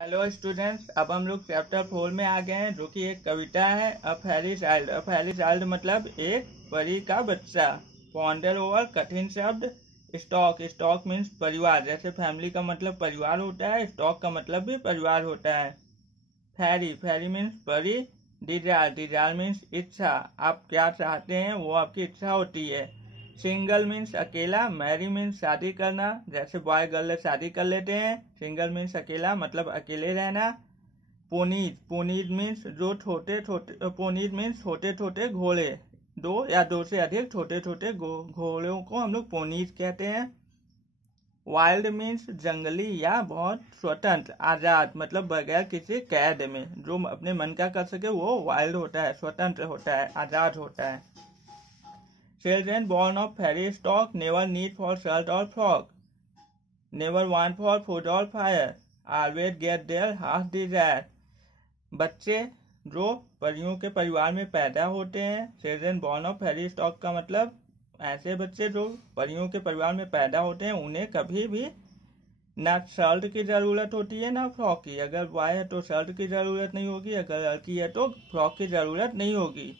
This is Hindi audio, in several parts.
हेलो स्टूडेंट्स, अब हम लोग चैप्टर 4 में आ गए हैं, जो कि एक कविता है। अ फैरी चाइल्ड। अ फैरी चाइल्ड मतलब एक परी का बच्चा। पॉन्डर ओवर कठिन शब्द। स्टॉक। स्टॉक मीन्स परिवार, जैसे फैमिली का मतलब परिवार होता है, स्टॉक का मतलब भी परिवार होता है। फैरी। फैरी मीन्स परी। डिजायर। डिजायर मीन्स इच्छा, आप क्या चाहते हैं वो आपकी इच्छा होती है। सिंगल मीन्स अकेला। मैरी मीन्स शादी करना, जैसे बॉय गर्ल शादी कर लेते हैं। सिंगल मीन्स अकेला, मतलब अकेले रहना। पोनीज। पोनीज मीन्स जो छोटे छोटे, पोनीज मीन्स छोटे छोटे घोड़े। दो या दो से अधिक छोटे छोटे घोड़ों को हम लोग पोनीज कहते हैं। वाइल्ड मीन्स जंगली या बहुत स्वतंत्र, आजाद, मतलब बगैर किसी कैद में, जो अपने मन का कर सके वो वाइल्ड होता है, स्वतंत्र होता है, आजाद होता है। Children born of fairy stock never need for shirt or frock, never want for food or fire, always get their heart's desire। बच्चे जो परियों के परिवार में पैदा होते हैं, children born of fairy stock का मतलब ऐसे बच्चे जो परियों के परिवार में पैदा होते हैं, उन्हें कभी भी ना शर्ट की जरूरत होती है ना फ्रॉक की। अगर बॉय है तो शर्ट की जरूरत नहीं होगी, अगर लड़की है तो फ्रॉक की जरूरत नहीं होगी।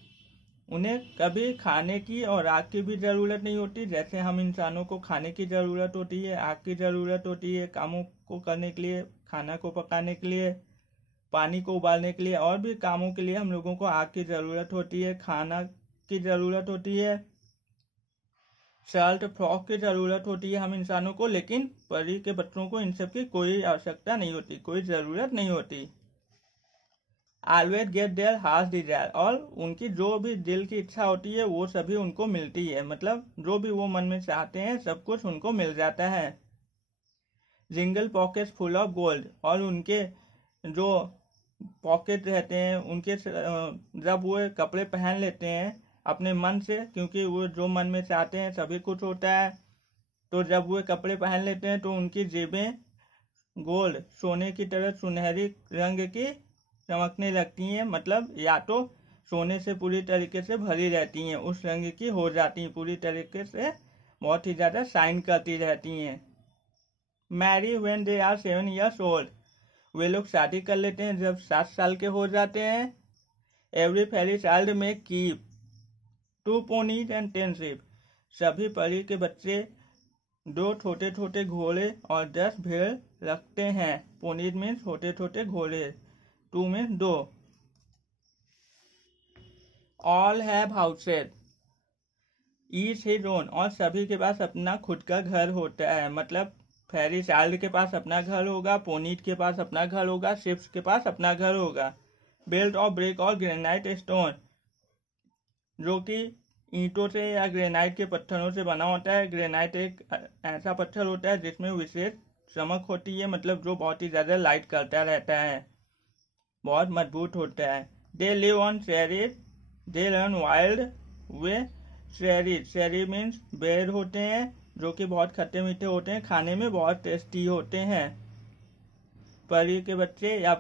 उन्हें कभी खाने की और आग की भी जरूरत नहीं होती, जैसे हम इंसानों को खाने की जरूरत होती है, आग की जरूरत होती है कामों को करने के लिए, खाना को पकाने के लिए, पानी को उबालने के लिए, और भी कामों के लिए हम लोगों को आग की जरूरत होती है, खाना की जरूरत होती है, शर्ट फ्रॉक की जरूरत होती है हम इंसानों को। लेकिन परी के बच्चों को इन सब की कोई आवश्यकता नहीं होती, कोई जरूरत नहीं होती। Always get their heart Dzire, और उनकी जो भी दिल की इच्छा होती है वो सभी उनको मिलती है, मतलब जो भी वो मन में चाहते हैं सब कुछ उनको मिल जाता है। Jingle pocket full of gold, और उनके जो पॉकेट रहते हैं उनके जब वो कपड़े पहन लेते हैं अपने मन से, क्योंकि वो जो मन में चाहते हैं सभी कुछ होता है, तो जब वो कपड़े पहन लेते हैं तो उनकी जेबें गोल्ड, सोने की तरह सुनहरी रंग की चमकने लगती हैं, मतलब या तो सोने से पूरी तरीके से भरी रहती हैं, उस रंग की हो जाती हैं, पूरी तरीके से बहुत ही ज्यादा शाइन करती रहती हैं। Marry when they are 7 years old, वे लोग शादी कर लेते हैं जब 7 साल के हो जाते हैं। एवरी फेरी चाइल्ड में कीप 2 ponies and 10 sheep, सभी परी के बच्चे 2 छोटे छोटे घोड़े और 10 भेड़ रखते हैं। पोनीज में छोटे छोटे घोड़े, 2 में 2। All have houses each his own, और सभी के पास अपना खुद का घर होता है, मतलब फेरी चाइल्ड के पास अपना घर होगा, पोनीज के पास अपना घर होगा, शिप्स के पास अपना घर होगा। बिल्ट ऑफ ब्रिक और ग्रेनाइट स्टोन, जो कि ईंटों से या ग्रेनाइट के पत्थरों से बना होता है। ग्रेनाइट एक ऐसा पत्थर होता है जिसमें विशेष चमक होती है, मतलब जो बहुत ही ज्यादा लाइट करता रहता है, बहुत मजबूत होता है। They live on sherries, they run wild way sherries. Sherry means बेर होते हैं, जो कि बहुत खट्टे मीठे होते हैं, खाने में बहुत टेस्टी होते हैं। परी के बच्चे या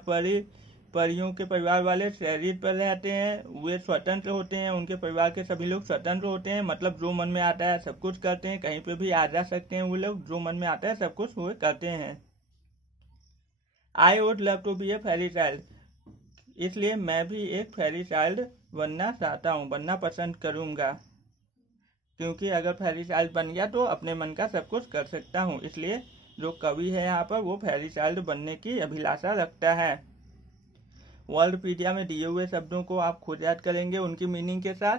परियों के परिवार वाले शहरीज पर रहते हैं, वे स्वतंत्र होते हैं, उनके परिवार के सभी लोग स्वतंत्र होते हैं, मतलब जो मन में आता है सब कुछ करते हैं, कहीं पे भी आ जा सकते हैं वो लोग, जो मन में आता है सब कुछ वो करते हैं। I would love to be a fairy child, इसलिए मैं भी एक फेरी चाइल्ड बनना चाहता हूँ, बनना पसंद करूंगा, क्योंकि अगर फेरी चाइल्ड बन गया तो अपने मन का सब कुछ कर सकता हूँ। इसलिए जो कवि है यहाँ पर वो फेरी चाइल्ड बनने की अभिलाषा रखता है। वर्ल्डपीडिया में दिए हुए शब्दों को आप खुद याद करेंगे उनकी मीनिंग के साथ।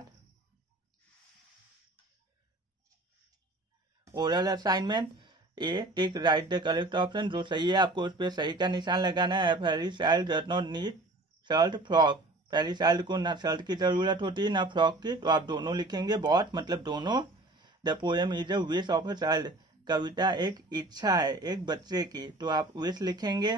Oral assignment A, tick right the correct option, जो सही है आपको उस पर सही का निशान लगाना है। Fairy child does not need shirt frock, fairy child को ना शर्ट की जरूरत होती है ना फ्रॉक की, तो आप दोनों लिखेंगे, बहुत मतलब दोनों। The poem is a wish of a child, कविता एक इच्छा है एक बच्चे की, तो आप विश लिखेंगे।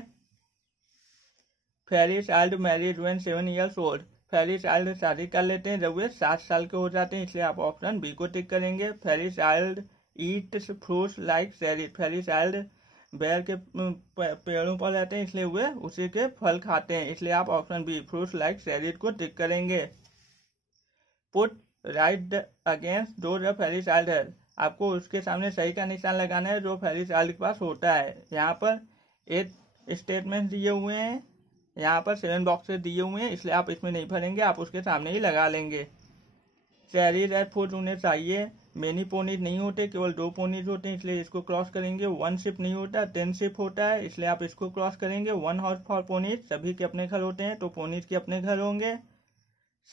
Fairy child married when 7 years old, fairy child शादी कर लेते हैं जब वे 7 साल के हो जाते हैं, इसलिए आप ऑप्शन बी को टिक करेंगे। फेरी चाइल्ड ईट्स फ्रूट्स लाइक शेरी, फेरी चाइल्ड बेर के पेड़ों पर रहते हैं, इसलिए वे उसी के फल खाते हैं, इसलिए आप ऑप्शन बी फ्रूट्स लाइक शेरी को टिक करेंगे। पुट राइट अगेंस्ट जो द फेरी चाइल्ड है, आपको उसके सामने सही का निशान लगाना है जो फेरी चाइल्ड के पास होता है। यहाँ पर एक स्टेटमेंट दिए हुए हैं, यहाँ पर 7 बॉक्सेस दिए हुए हैं, इसलिए आप इसमें नहीं भरेंगे, आप उसके सामने ही लगा लेंगे। चेरी रेड फूड उन्हें चाहिए, मेनी पोनीज नहीं होते, केवल 2 पोनीज होते हैं, इसलिए इसको क्रॉस करेंगे। 1 शिप नहीं होता, 10 शिप होता है, इसलिए आप इसको क्रॉस करेंगे। 1 हॉर्स फॉर पोनीज, सभी के अपने घर होते हैं तो पोनीज के अपने घर होंगे,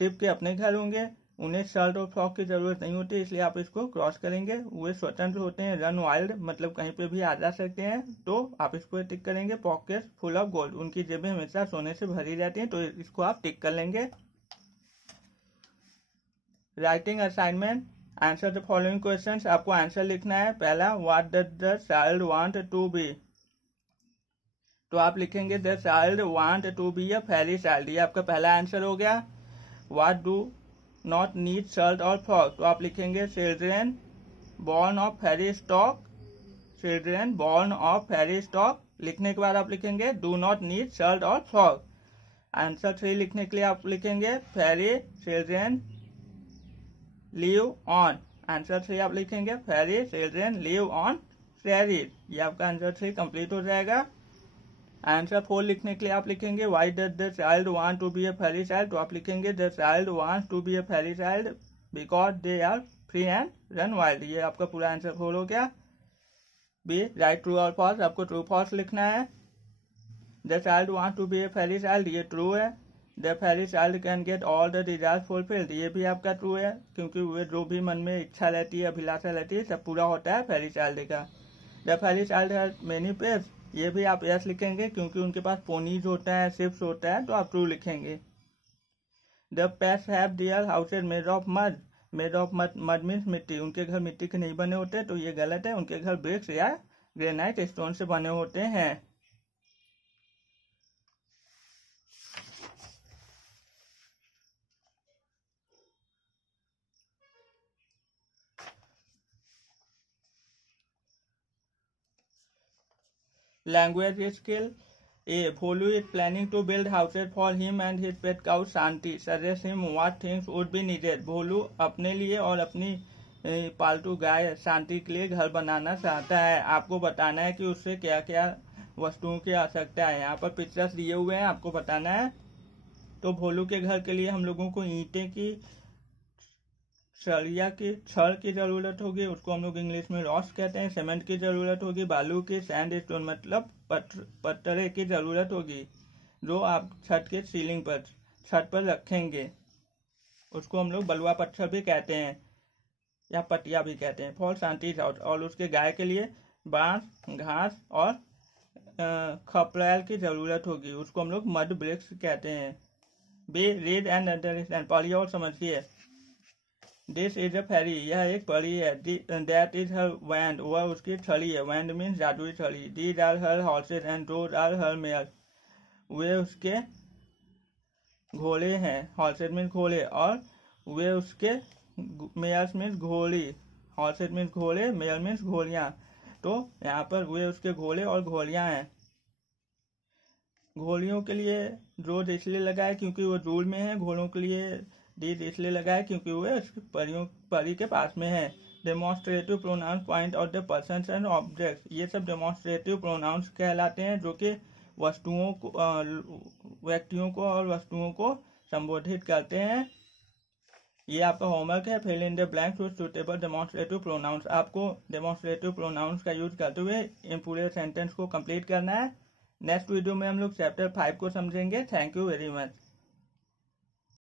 शिप के अपने घर होंगे। उन्हें शर्ट और फ्रॉक की जरूरत नहीं होती, इसलिए आप इसको क्रॉस करेंगे। वे स्वतंत्र होते हैं, रन वाइल्ड मतलब कहीं पे भी आ जा सकते हैं, तो आप इसको टिक करेंगे। पॉकेट फुल ऑफ गोल्ड, उनकी जेबें हमेशा सोने से भरी रहती हैं, तो इसको आप टिक कर लेंगे। Writing assignment, answer the following questions. आपको आंसर लिखना है। पहला, what does the child want to be, तो आप लिखेंगे the child want to be a fairy child, ये आपका पहला आंसर हो गया। What do not need shirt और फ्रॉक, तो आप लिखेंगे children born of fairy stock, children born of fairy stock. लिखने के बाद आप लिखेंगे डू नॉट नीड शर्ट और फ्रॉक। आंसर 3 लिखने के लिए आप लिखेंगे फेरी चिल्ड्रेन लिव ऑन, आंसर 3 आप लिखेंगे फेरी चिल्ड्रेन लिव ऑन फेरीज, ये आपका आंसर 3 कंप्लीट हो जाएगा। आंसर 4 लिखने के लिए आप लिखेंगे why does the child want to be a fairy child, तो आप लिखेंगे the child wants to be a fairy child because they are free and run wild, ये आपका पूरा आंसर 4 हो गया। बी, राइट ट्रू और फॉल्स, आपको ट्रू फॉल्स लिखना है। The child want to be a fairy child, ये ट्रू है। The fairy child can get all the desires fulfilled, ये भी आपका ट्रू है, क्योंकि वे जो भी मन में इच्छा रहती है, अभिलाषा रहती है, सब पूरा होता है फेरी चाइल्ड का। The fairy child has many pets, ये भी आप यस लिखेंगे, क्योंकि उनके पास पोनीज होता है, शिप्स होता है, तो आप ट्रू लिखेंगे। The pets have their houses made of mud, made of mud means मिट्टी, उनके घर मिट्टी के नहीं बने होते, तो ये गलत है, उनके घर ब्रिक्स या ग्रेनाइट स्टोन से बने होते हैं। Language skill, A. Bholu is planning to build houses for him and his pet cow Shanti. Suggest him what things would be needed. भोलू अपने लिए और अपनी पालतू गाय शांति के लिए घर बनाना चाहता है। आपको बताना है कि उससे क्या क्या वस्तुओं की आवश्यकता है। यहाँ पर पिक्चर्स दिए हुए हैं, आपको बताना है। तो भोलू के घर के लिए हम लोगों को ईंटे की, सरिया की, छड़ की जरूरत होगी, उसको हम लोग इंग्लिश में रॉस कहते हैं। सीमेंट की जरूरत होगी, बालू की, सैंड स्टोन मतलब पत्थरे की जरूरत होगी, जो आप छत के सीलिंग पर, छत पर रखेंगे। उसको हम लोग बलुआ पत्थर भी कहते हैं या पटिया भी कहते हैं। फॉर शांति हाउस, और उसके गाय के लिए बांस, घास और खपरेल की जरूरत होगी, उसको हम लोग मड ब्रिक्स कहते हैं। बी, रीड एंड अंडरस्टैंड, पढ़िए और समझिए। दिस इज अ फेरी, यह एक परी है। दैट इज हर वैंड, वह उसकी छड़ी है। वैंड मीन्स जादुई छड़ी। These are her horses and those are her mares, वे उसके घोड़े हैं। हॉर्सेज मीन्स घोड़े, और वे उसके मेयर्स मीन्स घोड़ी। हॉर्सेज मीन्स घोड़े, मेयर मीन्स घोड़ियाँ, तो यहाँ पर वे उसके घोड़े और घोड़ियाँ हैं। घोड़ियों के लिए रोड इसलिए लगा है क्योंकि वो दूर में है, घोड़ों के लिए डीड इसलिए लगा है क्योंकि वे परी के पास में है। Demonstrative pronouns point of the persons and objects, ये सब डेमोन्स्ट्रेटिव प्रोनाउंस कहलाते हैं, जो कि वस्तुओं को, व्यक्तियों को और वस्तुओं को संबोधित करते हैं। ये आपका होमवर्क है। Fill in the blanks with suitable demonstrative pronouns, आपको डेमोन्स्ट्रेटिव प्रोनाउंस का यूज करते हुए इन पूरे सेंटेंस को कंप्लीट करना है। नेक्स्ट वीडियो में हम लोग चैप्टर 5 को समझेंगे। Thank you very much.